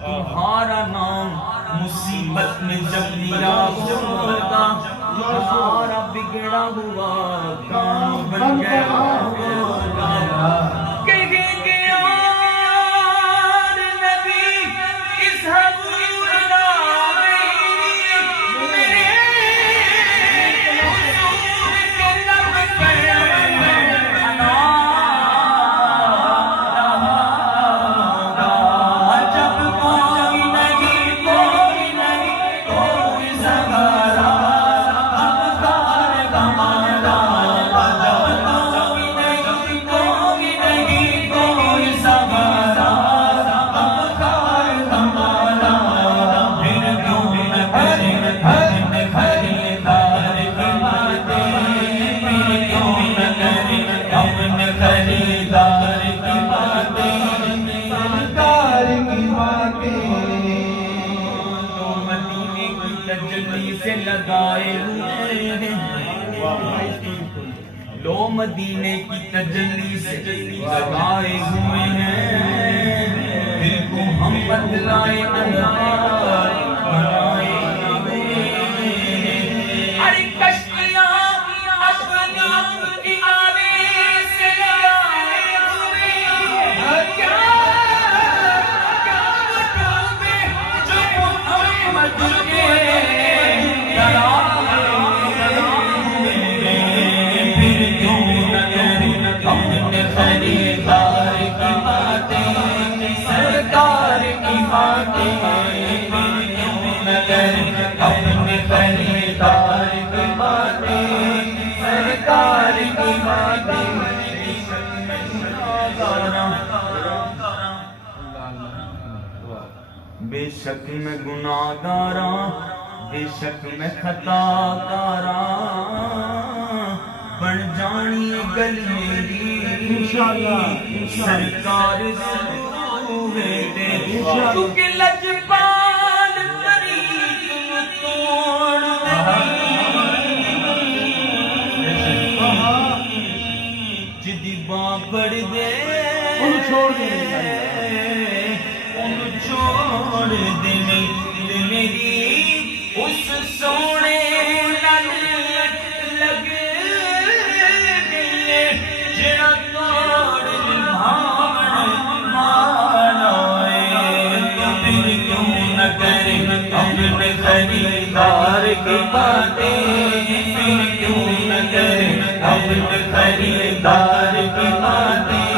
تمہارا نام مصیبت میں جب لیا ہوگا، تمہارا بگڑا ہوا کام بن گیا ہوگا۔ کہیں کہ یار نبی اس حضور نامی میرے حضور کے لب پر لگائے ہوئے ہیں، لو مدینے کی تجلی سے لگائے ہوئے ہیں، دل کو ہم بدلائے انوار بنائے ہوئے ہیں۔ ارے کشتیاں اپنی کنارے سے لگائے ہوئے ہیں، کیا ڈوبے جو محمد کے بے شک میں گناہ گاراں، بے شک میں خطا کاراں، بن جانی گل میری سرکار سلوے دے، کیونکہ لجپال پری تم توڑ جدی باں پڑ دے چھوڑ دے میری اس سونے نال لگ گئے جڑا توڑ بھاون مانا پھر کیوں نہ کرے اپنے خریدار کی باتیں، پھر کیوں نہ کرے اپنے خریدار کی باتیں،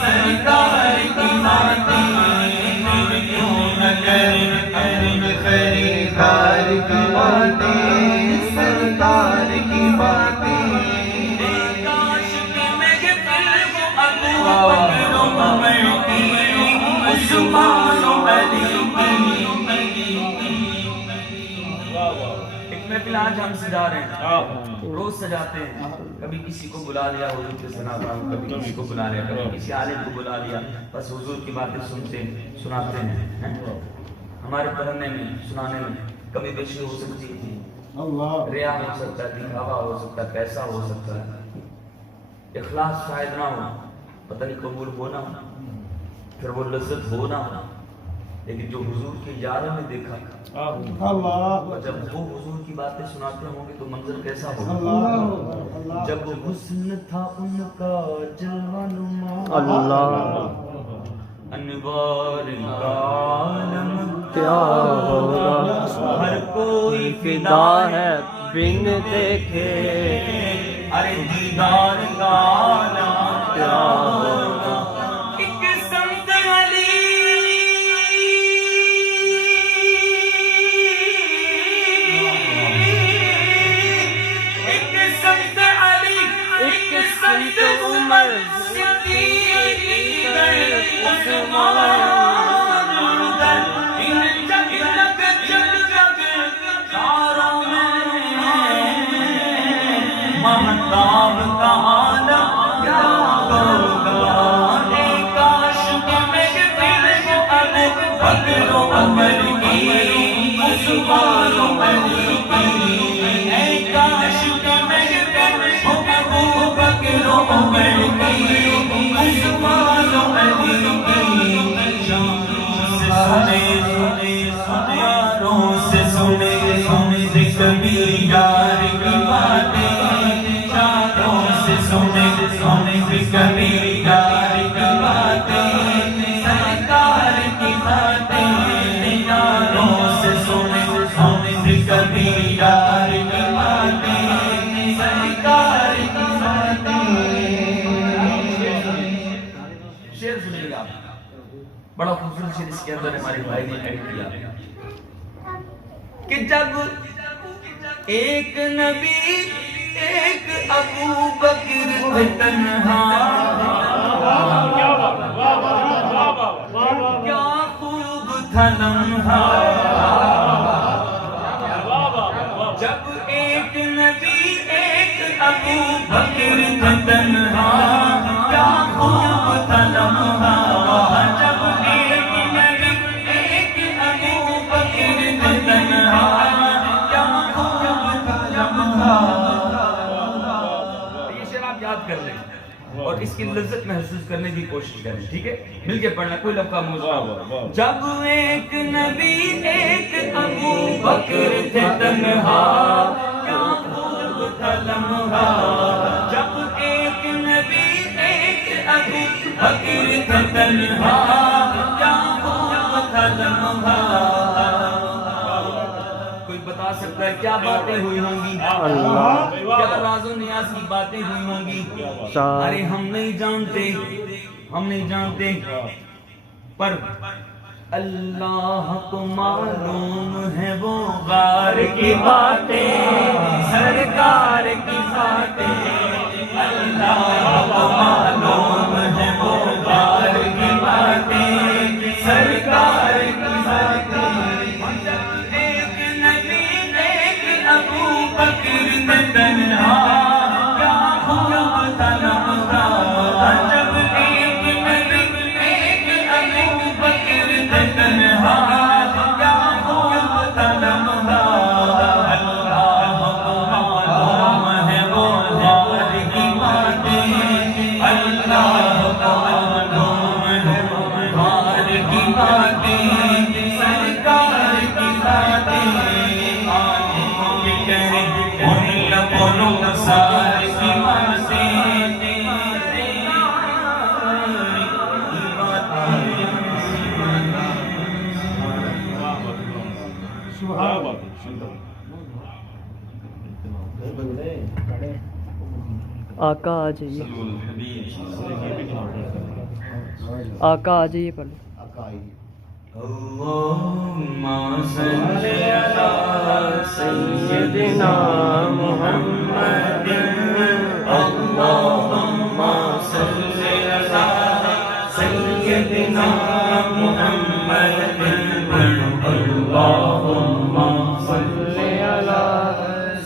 سرکار کی باتیں، پھر کیوں نہ کرے اپنے خریدار کی باتیں سرکار کی باتیں کاش کہ محفل وہ ابو بکر و عمر کی عثمان و علی کی محفل آج ہم سجا رہے ہیں روز سجاتے ہیں کبھی کسی کو بلا لیا حضور کے سناتا ہوں کبھی کسی کو بلا لیا کبھی کسی عالم کو بلا لیا بس حضور کی باتیں سناتے ہیں ہمارے پڑھنے میں سنانے میں کمی بیشی ہو سکتی ہے ریا ہو سکتا ہے دکھاوا ہو سکتا ہے پیسہ ہو سکتا ہے اخلاص شاید نہ ہو پتہ نہیں قبول ہونا پھر وہ لذت ہونا لیکن جو حضور کے یاروں نے دیکھا اور جب وہ حضور کی باتیں سناتے ہوں گے تو منظر کیسا ہوگا جب حسن تھا ان کا جلوہ نما انوار کا عالم کیا ہوگا ہر کوئی فدا ہے بن دیکھے ارے دیدار کا عالم کیا ہوگا ایک سمت علی ایک سمت علی ایک سمت عمر مہتاب کا عالم کیا ہوگا کاش کہ محفل وہ ابو بکر و عمر کی عثمان و علی کی کاش کہ محفل وہ ابو بکر و عمر کی عثمان و علی کی یاروں سے سنے کبھی یار کی باتیں سونے کبھی یار کی باتیں سرکار کی باتیں یاروں سے سونے کبھی یار کی باتیں سرکار کی باتیں شعر سنیے گا بڑا خوبصورت شعر اس کے اندر ہمارے بھائی نے ایڈ کیا کہ جب ایک نبی ایک ابو بکر تھے تنہا کیا خوب تھا لمحہ جب ایک نبی ایک ابو بکر تھے تنہا کیا خوب تھا لمحہ جب ایک نبی ایک ابو بکر تھے تنہا کیا خوب تھا لمحہ یاد کر لیں اور اس کی لذت محسوس کرنے کی کوشش کریں ٹھیک ہے مل کے پڑھنا کوئی لفظ موضوع جب ایک نبی ایک ابو بکر تھے تنہا کیا خوب تھا لمحہ جب ایک نبی ایک ابو بکر تھے تنہا کیا خوب تھا لمحہ بتا سکتا ہے کیا باتیں ہوئی ہوں گی کیا راز و نیاز کی باتیں ہوئی ہوں گی ارے ہم نہیں جانتے پر اللہ کو معلوم ہے وہ غار کی باتیں سرکار کی باتیں اللہ کو معلوم ہے وہ غار کی باتیں سرکار کی باتیں تنہا کیا خوب تھا لمحہ جب ایک نبی ایک ابو بکر تھے تنہا کیا خوب تھا لمحہ اللہ کو معلوم ہے وہ غار کی باتیں اللہ کو معلوم ہے وہ غار کی باتیں سرکار کی باتیں سارے کی باتیں آقا آ جائیے آقا آ جائیے پہلے اللهم صل على سيدنا محمد اللهم صل على سيدنا محمد اللهم صل على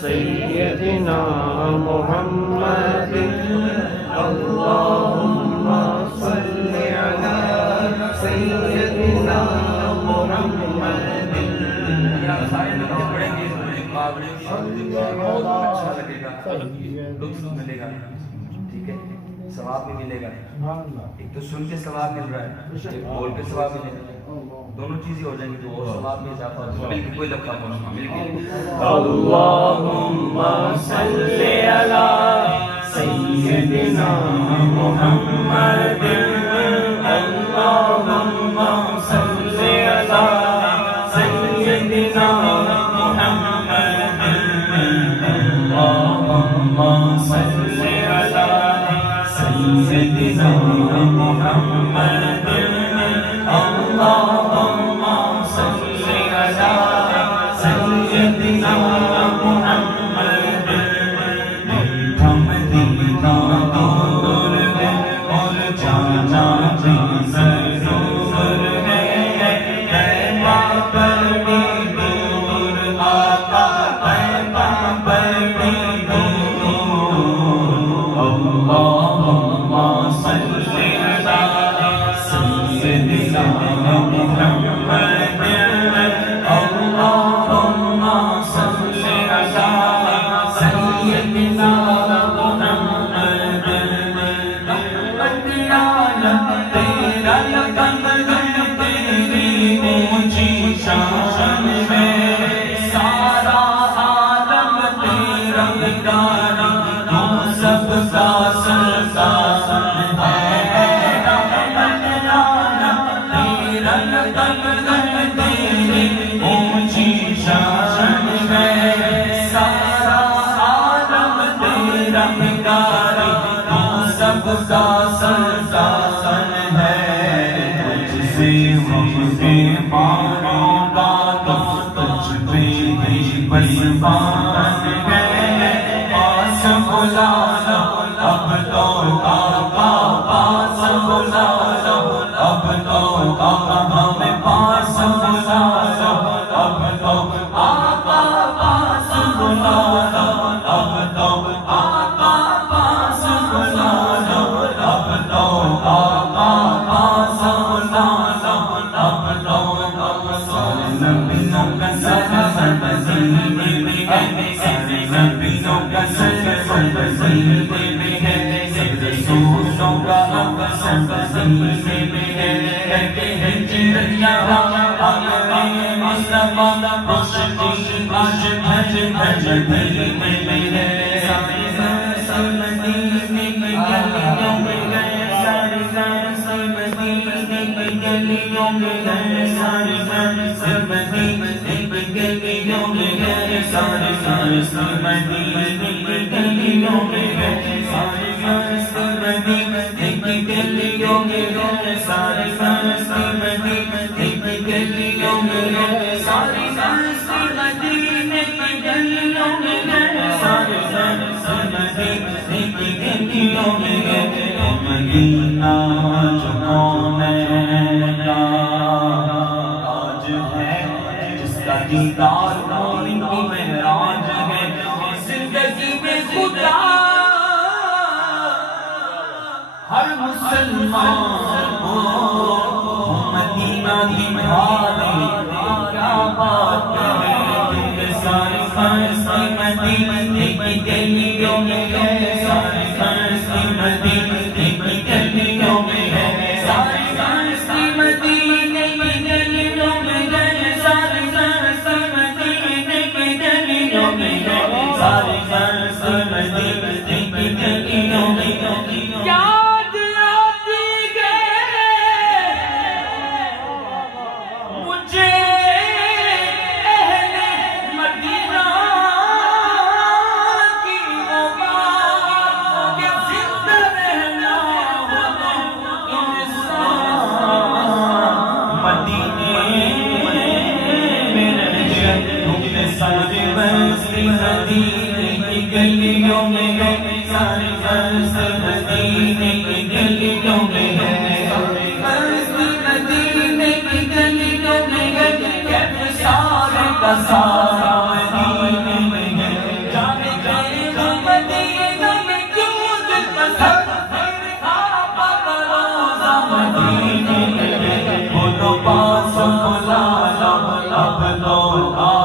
سيدنا محمد اللهم صل على سيدنا محمد سارے لوگ پڑھیں گے بہت اچھا لگے گا لطف ملے گا ٹھیک ہے ثواب بھی ملے گا ایک تو سن کے ثواب مل رہا ہے ایک بول کے ثواب ملے گا دونوں چیزیں ہو جائیں گی تو وہ ثواب میں اضافہ ہوگا مل کے کوئی لفظ بولنا مل کے اللهم صل علی سیدنا محمد اللهم صل علی سیدنا محمد اللهم صل علی سیدنا محمد اللهم صل علی سیدنا محمد مدینہ دور ہے اور جانا بھی ضرور ہے پر بھی دور آقا پر بھی دور اللهم صل علی سیدنا محمد اللهم صل علی سیدنا محمد رحمت عالم تیرا لقب تیری اونچی شان میں سارا عالم تیرا پیارا تو سب کا سردار ہے رحمت عالم تیرا لقب تیری اونچی شان میں سارا عالم تیرا پیارا تو سب کا سردار ہے تجھ سے ہم بیماروں کا تجھ پہ ہی بس بات ہے پاس بلا لو اب تو آقا پاس بلا لو اب تو آقا ہمیں پاس بلا لو اب تو آقا پاس بلا لو اب تو آقا پاس بلا لو اب تو آقا پاس بلا لو اب تو سارے نبیوں کا سر بزینے میں ہے سارے نبیوں کا سر بزینے میں ہے سب رسولوں کا سر بزینے میں ہے کہتے ہیں چڑیا آگے مصطفیٰ روشنی آج بھج بھج دل میں ہے سارے مدینے کی گلیوں میں گئے سارے مدینے کی گلیوں میں گئے سارے مدینے کی گلیوں میں گئے سارے مدینے کی گلیوں میں گئے سارے مدینے کی گلیوں میں گئے سارے مدینے کی گلیوں میں گئے سارے مدینے کی گلیوں میں گئے سارے مدینے کی گلیوں میں گئے مدینہ جو کونین کا تاج ہے جس کا دیدار ہونے کی معراج ہے زندگی میں خدا ہر مسلمان کو مدینہ دکھانے کیا بات ہے سارے مدینے کی گلیوں میں گئے سارے مدینے کی گلیوں میں گئے سارے مدینے کی گلیوں میں گئے سارے مدینے کی گلیوں میں گئے سارے مدینے کی گلیوں میں یاد آتی گئے تم سارے مستی مدینے کی گلیوں میں ہے سارے مستی مدینے کی گلیوں میں ہے مستی مدینے کی گلیوں میں ہے کیف سارے کا سارا مدینے میں ہے جانے گئے وہ مدینہ میں کیوں دل پسند آپا کا روزہ مدینے میں ہے بولو پاس مولا اب لو